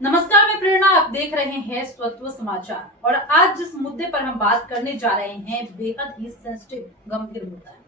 नमस्कार, मैं प्रेरणा। आप देख रहे हैं स्वत्व समाचार और आज जिस मुद्दे पर हम बात करने जा रहे हैं बेहद ही सेंसिटिव गंभीर मुद्दा है।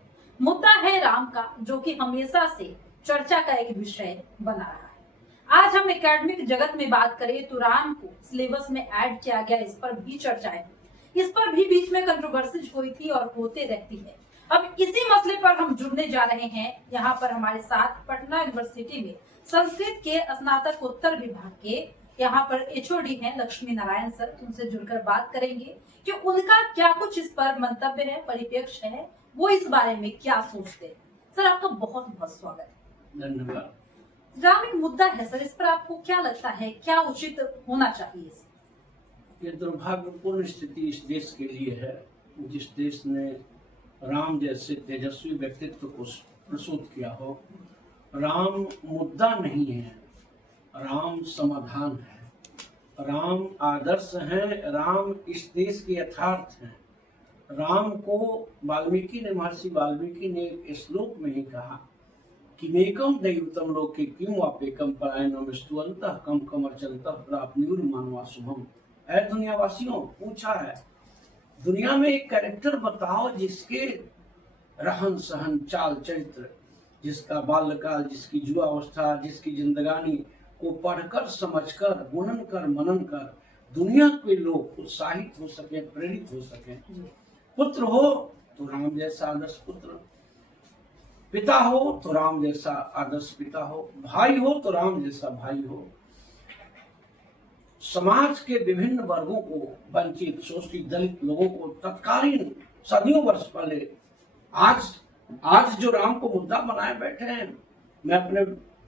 मुद्दा है राम का, जो कि हमेशा से चर्चा का एक विषय बना रहा है। आज हम एकेडमिक जगत में बात करें तो राम को सिलेबस में ऐड किया गया, इस पर भी चर्चाएं हुई। इस पर भी बीच में कंट्रोवर्सी हुई थी और होते रहती है। अब इसी मसले पर हम जुड़ने जा रहे हैं। यहाँ पर हमारे साथ पटना यूनिवर्सिटी में संस्कृत के स्नातकोत्तर विभाग के यहाँ पर एचओडी हैं लक्ष्मी नारायण सर। उनसे जुड़कर बात करेंगे कि उनका क्या कुछ इस पर मंतव्य है, परिप्रेक्ष्य है, वो इस बारे में क्या सोचते हैं। सर, आपका बहुत बहुत स्वागत है। धन्यवाद। राम एक मुद्दा है सर, इस पर आपको क्या लगता है, क्या उचित होना चाहिए? ये दुर्भाग्यपूर्ण स्थिति इस देश के लिए है, जिस देश ने राम जैसे तेजस्वी व्यक्तित्व को प्रस्तुत किया हो। राम मुद्दा नहीं है, राम समाधान है, राम आदर्श है, राम इस देश के यथार्थ हैं। राम को महर्षि वाल्मीकि ने एक श्लोक में ही कहा कि नेकम दैवतम लोके किम वापेकम परायणम स्तुवन्तः कम कमर्चन्तः प्राप्नुर् मानवा शुभम। ऐ दुनियावासियों, पूछा है दुनिया में एक कैरेक्टर बताओ जिसके रहन सहन, चाल चरित्र, जिसका बाल्यकाल, जिसकी युवावस्था, जिसकी जिंदगानी को पढ़कर, समझकर, गुणन कर, मनन कर दुनिया के लोग उत्साहित हो सके, प्रेरित हो सके। पुत्र हो तो राम जैसा आदर्श पुत्र, पिता हो तो राम जैसा आदर्श पिता हो, भाई हो तो राम जैसा भाई हो। समाज के विभिन्न वर्गों को, वंचित, शोषित, दलित लोगों को तत्कालीन सदियों वर्ष पहले आज जो राम को मुद्दा बनाए बैठे हैं, मैं अपने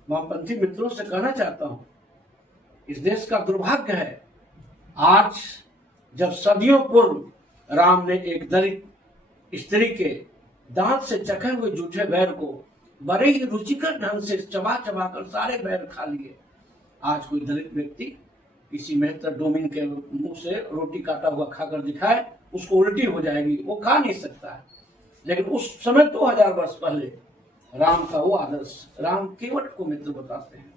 वामपंथी मित्रों से कहना चाहता हूं, इस देश का दुर्भाग्य है आज जब सदियों पूर्व राम ने एक दलित स्त्री के दांत से चखे हुए जूठे बैर को बड़े ही रुचिकर ढंग से चबा चबा कर सारे बैर खा लिए। आज कोई दलित व्यक्ति किसी मेहतर डोमिन के मुंह से रोटी काटा हुआ खाकर दिखाए, उसको उल्टी हो जाएगी, वो खा नहीं सकता है। लेकिन उस समय 2000 वर्ष पहले राम का वो आदर्श, राम केवट को मित्र बताते हैं,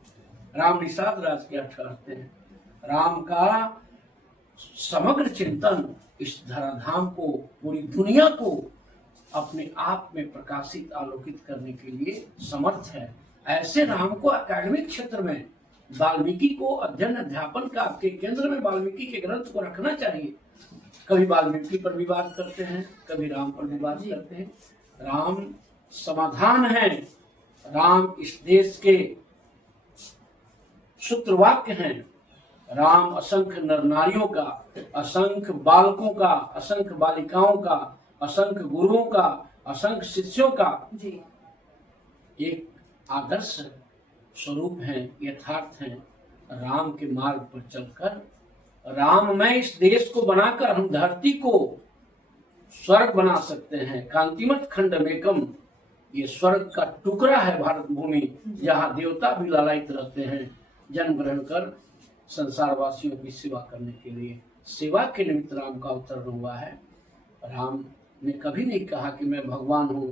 राम निषाद राज के हट करते हैं। राम का समग्र चिंतन इस धराधाम को, पूरी दुनिया को अपने आप में प्रकाशित, आलोकित करने के लिए समर्थ है। ऐसे राम को एकेडमिक क्षेत्र में वाल्मीकि को अध्ययन अध्यापन का आपके केंद्र में वाल्मीकि के ग्रंथ को रखना चाहिए। कभी वाल्मीकि पर विवाद करते हैं, कभी राम पर विवाद करते हैं। राम समाधान है, राम इस देश के सूत्रवाक्य हैं। राम असंख्य नर नारियों का, असंख्य बालकों का, असंख्य बालिकाओं का, असंख्य गुरुओं का, असंख्य शिष्यों का एक आदर्श स्वरूप है, यथार्थ है। राम के मार्ग पर चलकर राम में इस देश को बनाकर हम धरती को स्वर्ग बना सकते हैं। कांतिमत खंडमेकम, ये स्वर्ग का टुकड़ा है भारत भूमि, जहाँ देवता भी लालायित रहते हैं जन्म ग्रहण कर संसार वासियों की सेवा करने के लिए। सेवा के निमित्त राम का अवतरण हुआ है। राम ने कभी नहीं कहा कि मैं भगवान हूँ,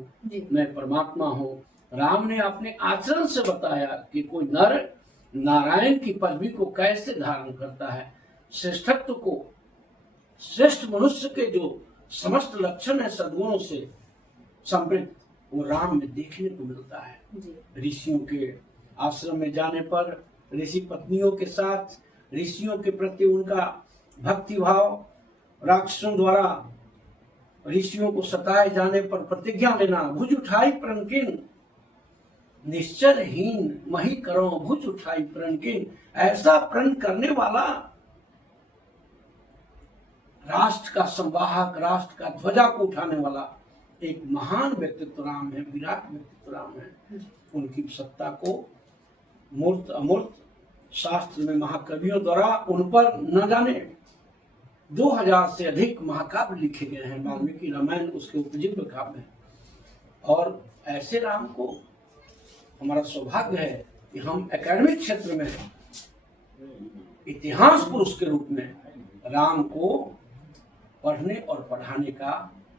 मैं परमात्मा हूँ। राम ने अपने आचरण से बताया कि कोई नर नारायण की पदवी को कैसे धारण करता है। श्रेष्ठत्व को, श्रेष्ठ मनुष्य के जो समस्त लक्षण है सद्गुणों से समृद्ध, वो राम में देखने को मिलता है। ऋषियों के आश्रम में जाने पर ऋषि पत्नियों के साथ ऋषियों के प्रति उनका भक्ति भाव, राक्षसों द्वारा ऋषियों को सताए जाने पर प्रतिज्ञा लेना, भुज उठाई प्रणकिन निश्चरहीन मही करो भुज उठाई प्रणकिन। ऐसा प्रण करने वाला, राष्ट्र का संवाहक, राष्ट्र का ध्वजा को उठाने वाला एक महान व्यक्तित्व राम है, विराट व्यक्तित्व राम है। उनकी सत्ता को मूर्त अमूर्त शास्त्र में महाकवियों द्वारा उन पर न जाने 2000 से अधिक महाकाव्य लिखे गए हैं। वाल्मीकि रामायण उसके उपजीव्य काव्य है। और ऐसे राम को हमारा सौभाग्य है कि हम एकेडमिक क्षेत्र में इतिहास पुरुष के रूप में राम को पढ़ने और पढ़ाने का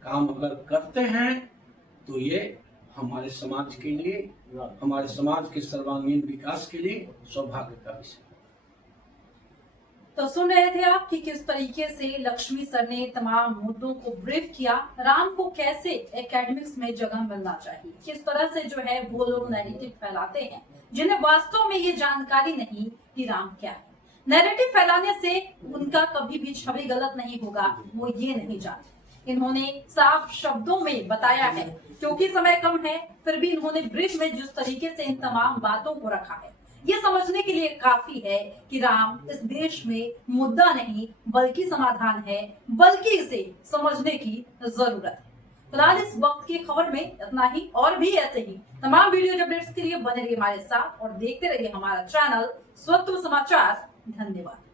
काम अगर करते हैं तो ये हमारे समाज के लिए, हमारे समाज के सर्वांगीण विकास के लिए सौभाग्य का विषय है। तो सुन रहे थे आप कि किस तरीके से लक्ष्मी सर ने तमाम मुद्दों को ब्रीफ किया, राम को कैसे एकेडमिक्स में जगह मिलना चाहिए, किस तरह से जो है वो लोग नैरेटिव फैलाते हैं जिन्हें वास्तव में ये जानकारी नहीं कि राम क्या है। नैरेटिव फैलाने से उनका कभी भी छवि गलत नहीं होगा, वो ये नहीं जानते। इन्होंने साफ शब्दों में बताया है, क्योंकि समय कम है फिर भी इन्होंने ब्रीफ में जिस तरीके से इन तमाम बातों को रखा है ये समझने के लिए काफी है कि राम इस देश में मुद्दा नहीं बल्कि समाधान है, बल्कि इसे समझने की जरूरत है। फिलहाल इस वक्त की खबर में इतना ही, और भी ऐसे ही तमाम वीडियो अपडेट्स के लिए बने रहिए हमारे साथ और देखते रहिए हमारा चैनल स्वत्व समाचार। धन्यवाद।